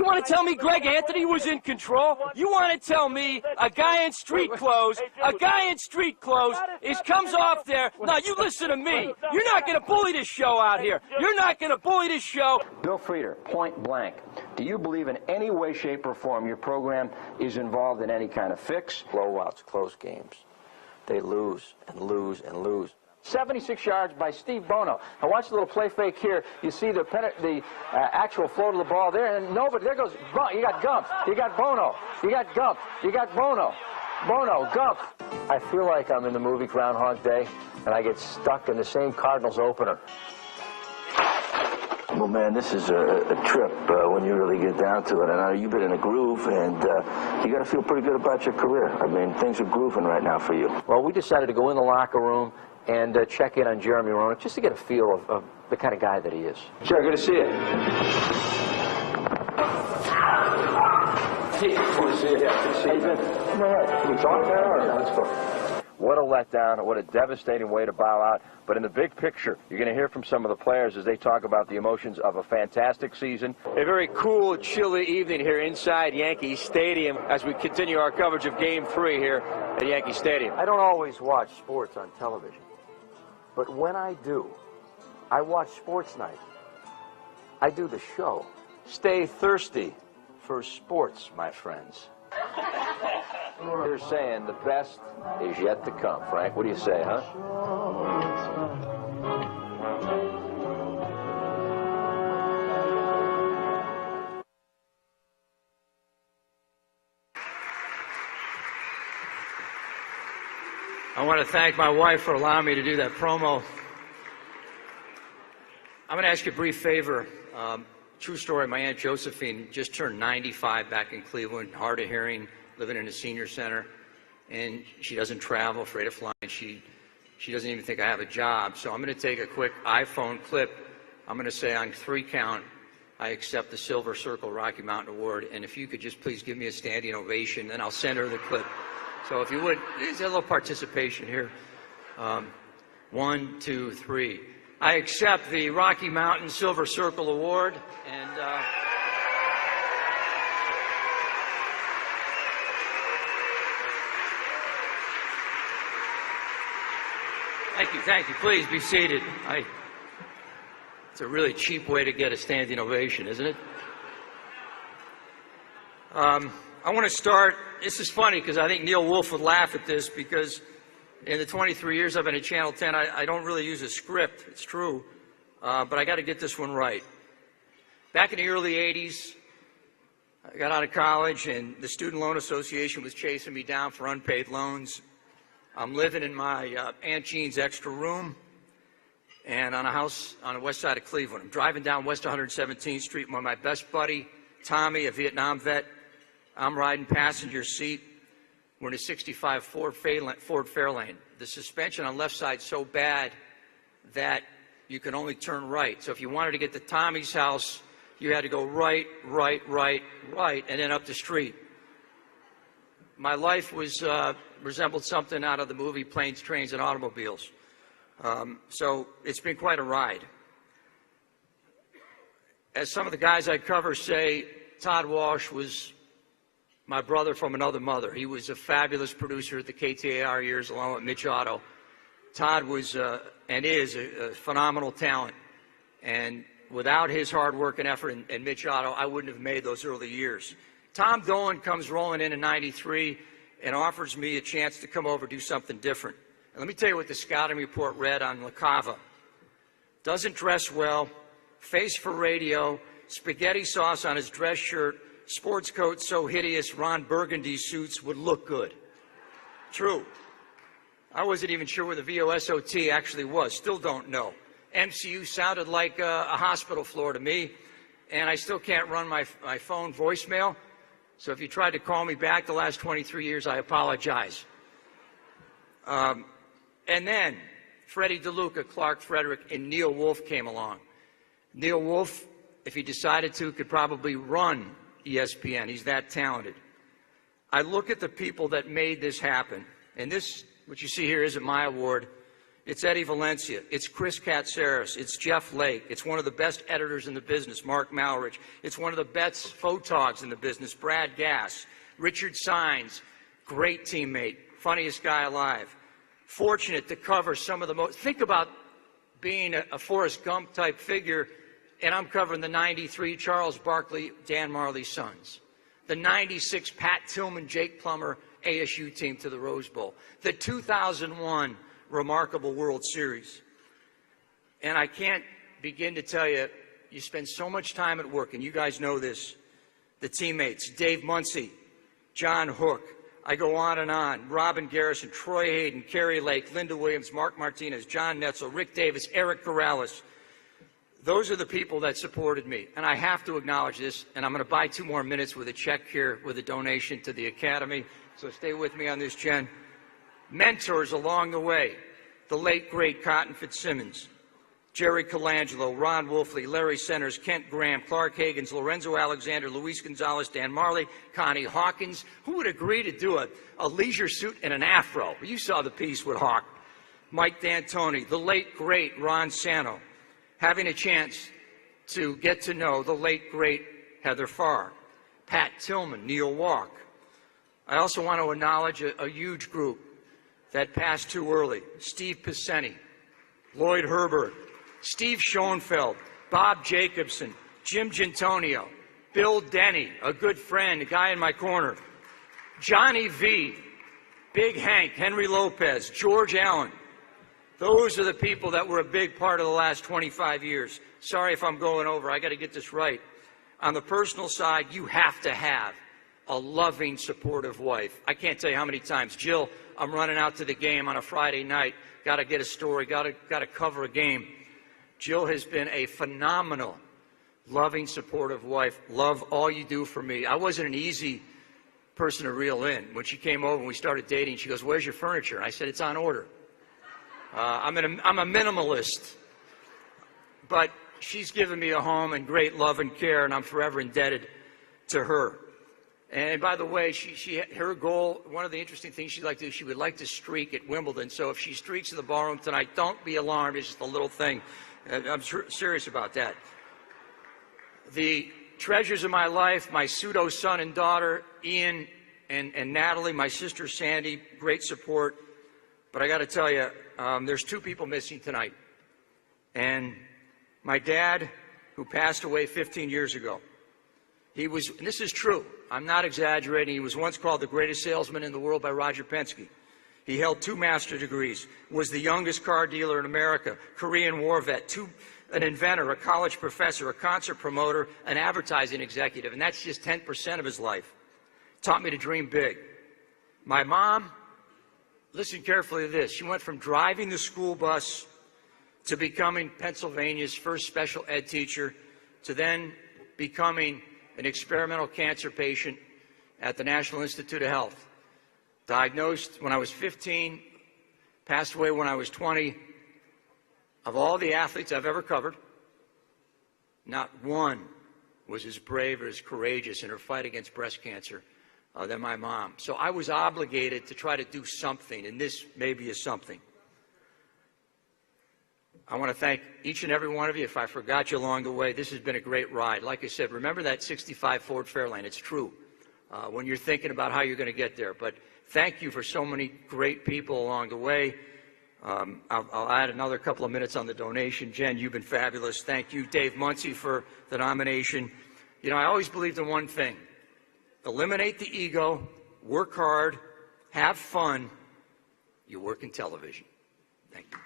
You want to tell me Greg Anthony was in control? You want to tell me a guy in street clothes, comes off there? Now, you listen to me. You're not going to bully this show out here. You're not going to bully this show. Bill Frieder, point blank, do you believe in any way, shape, or form your program is involved in any kind of fix? Blowouts, close games. They lose and lose and lose. 76 yards by Steve Bono. Now watch the little play fake here. You see the actual float of the ball there, and no, but there goes, you got Gump, you got Bono, you got Gump, you got Bono, Gump. I feel like I'm in the movie Groundhog Day, and I get stuck in the same Cardinals opener. Well, man, this is a trip when you really get down to it. I know you've been in a groove, and you got to feel pretty good about your career. I mean, things are grooving right now for you. Well, we decided to go in the locker room and check in on Jeremy Roenick just to get a feel of the kind of guy that he is. Sure, good to see you. Good to see you. Yeah, good to see you. All right. Can we talk now, or let's go? What a letdown, what a devastating way to bow out. But in the big picture, you're going to hear from some of the players as they talk about the emotions of a fantastic season. A very cool, chilly evening here inside Yankee Stadium as we continue our coverage of Game 3 here at Yankee Stadium. I don't always watch sports on television, but when I do, I watch Sports Night. I do the show. Stay thirsty for sports, my friends. They're saying the best is yet to come. Frank, what do you say, huh? I want to thank my wife for allowing me to do that promo. I'm going to ask you a brief favor. True story, my Aunt Josephine just turned 95 back in Cleveland, hard of hearing, living in a senior center, and she doesn't travel, afraid of flying. She doesn't even think I have a job. So I'm going to take a quick iPhone clip. I'm going to say on 3 count, I accept the Silver Circle Rocky Mountain Award, and if you could just please give me a standing ovation, then I'll send her the clip. So if you would, there's a little participation here. 1, 2, 3. I accept the Rocky Mountain Silver Circle Award, and thank you. Please be seated. It's a really cheap way to get a standing ovation, isn't it? I want to start, this is funny because I think Neil Wolf would laugh at this, because in the 23 years I've been at Channel 10, I don't really use a script, it's true, but I got to get this one right. Back in the early 80s, I got out of college and the Student Loan Association was chasing me down for unpaid loans. I'm living in my Aunt Jean's extra room and on a house on the west side of Cleveland. I'm driving down West 117th Street with my best buddy, Tommy, a Vietnam vet. I'm riding passenger seat. We're in a 65 Ford Fairlane. The suspension on left side so bad that you can only turn right. So if you wanted to get to Tommy's house, you had to go right, and then up the street. My life was resembled something out of the movie Planes, Trains, and Automobiles. So it's been quite a ride. As some of the guys I cover say, Todd Walsh was my brother from another mother. He was a fabulous producer at the KTAR years, along with Mitch Otto. Todd was and is a phenomenal talent. And without his hard work and effort and Mitch Otto, I wouldn't have made those early years. Tom Dolan comes rolling in '93 and offers me a chance to come over and do something different. And let me tell you what the scouting report read on LaCava. Doesn't dress well, face for radio, spaghetti sauce on his dress shirt, sports coat so hideous Ron Burgundy suits would look good. True. I wasn't even sure where the VOSOT actually was. Still don't know. MCU sounded like a hospital floor to me, and I still can't run my phone voicemail. So if you tried to call me back the last 23 years, I apologize. And then Freddie DeLuca, Clark Frederick, and Neil Wolf came along. Neil Wolf, if he decided to, could probably run ESPN. He's that talented. I look at the people that made this happen, and this, what you see here, isn't my award. It's Eddie Valencia. It's Chris Katsaris. It's Jeff Lake. It's one of the best editors in the business, Mark Malrich. It's one of the best photogs in the business, Brad Gass. Richard Sines, great teammate, funniest guy alive. Fortunate to cover some of the most. Think about being a Forrest Gump type figure, and I'm covering the 93 Charles Barkley, Dan Marley Sons. The 96 Pat Tillman, Jake Plummer ASU team to the Rose Bowl. The 2001 remarkable World Series. And I can't begin to tell you, you spend so much time at work, and you guys know this. The teammates, Dave Muncy, John Hook, I go on and on. Robin Garrison, Troy Hayden, Kerry Lake, Linda Williams, Mark Martinez, John Netzel, Rick Davis, Eric Corrales. Those are the people that supported me. And I have to acknowledge this, and I'm going to buy 2 more minutes with a check here with a donation to the Academy. So stay with me on this, Jen. Mentors along the way, the late, great Cotton Fitzsimmons, Jerry Colangelo, Ron Wolfley, Larry Centers, Kent Graham, Clark Higgins, Lorenzo Alexander, Luis Gonzalez, Dan Marley, Connie Hawkins. Who would agree to do a leisure suit and an afro? You saw the piece with Hawk. Mike D'Antoni, the late, great Ron Santo. Having a chance to get to know the late, great Heather Farr, Pat Tillman, Neil Walk. I also want to acknowledge a huge group that passed too early. Steve Piceni, Lloyd Herbert, Steve Schoenfeld, Bob Jacobson, Jim Gintonio, Bill Denny, a good friend, a guy in my corner, Johnny V, Big Hank, Henry Lopez, George Allen. Those are the people that were a big part of the last 25 years. Sorry if I'm going over. I got to get this right. On the personal side, you have to have a loving, supportive wife. I can't tell you how many times. Jill, I'm running out to the game on a Friday night. Got to get a story. Got to cover a game. Jill has been a phenomenal, loving, supportive wife. Love all you do for me. I wasn't an easy person to reel in. When she came over and we started dating, she goes, "Where's your furniture?" I said, "It's on order." I'm a minimalist, but she's given me a home and great love and care, and I'm forever indebted to her. And by the way, her goal, one of the interesting things she'd like to do, she would like to streak at Wimbledon. So if she streaks in the ballroom tonight, don't be alarmed. It's just a little thing. I'm serious about that. The treasures of my life, my pseudo son and daughter, Ian and Natalie, my sister Sandy, great support. But I got to tell you, there's 2 people missing tonight. And my dad, who passed away 15 years ago, he was, and this is true, I'm not exaggerating, he was once called the greatest salesman in the world by Roger Penske. He held 2 master's degrees, was the youngest car dealer in America, Korean War vet, an inventor, a college professor, a concert promoter, an advertising executive, and that's just 10% of his life. Taught me to dream big. My mom, listen carefully to this, she went from driving the school bus to becoming Pennsylvania's first special ed teacher to then becoming an experimental cancer patient at the National Institute of Health. Diagnosed when I was 15, passed away when I was 20. Of all the athletes I've ever covered, not one was as brave or as courageous in her fight against breast cancer than my mom. So I was obligated to try to do something, and this maybe is something. I want to thank each and every one of you. If I forgot you along the way, this has been a great ride. Like I said, remember that 65 Ford Fairlane. It's true when you're thinking about how you're going to get there. But thank you for so many great people along the way. I'll add another couple of minutes on the donation. Jen, you've been fabulous. Thank you. Dave Muncy for the nomination. You know, I always believed in one thing. Eliminate the ego, work hard, have fun. You work in television. Thank you.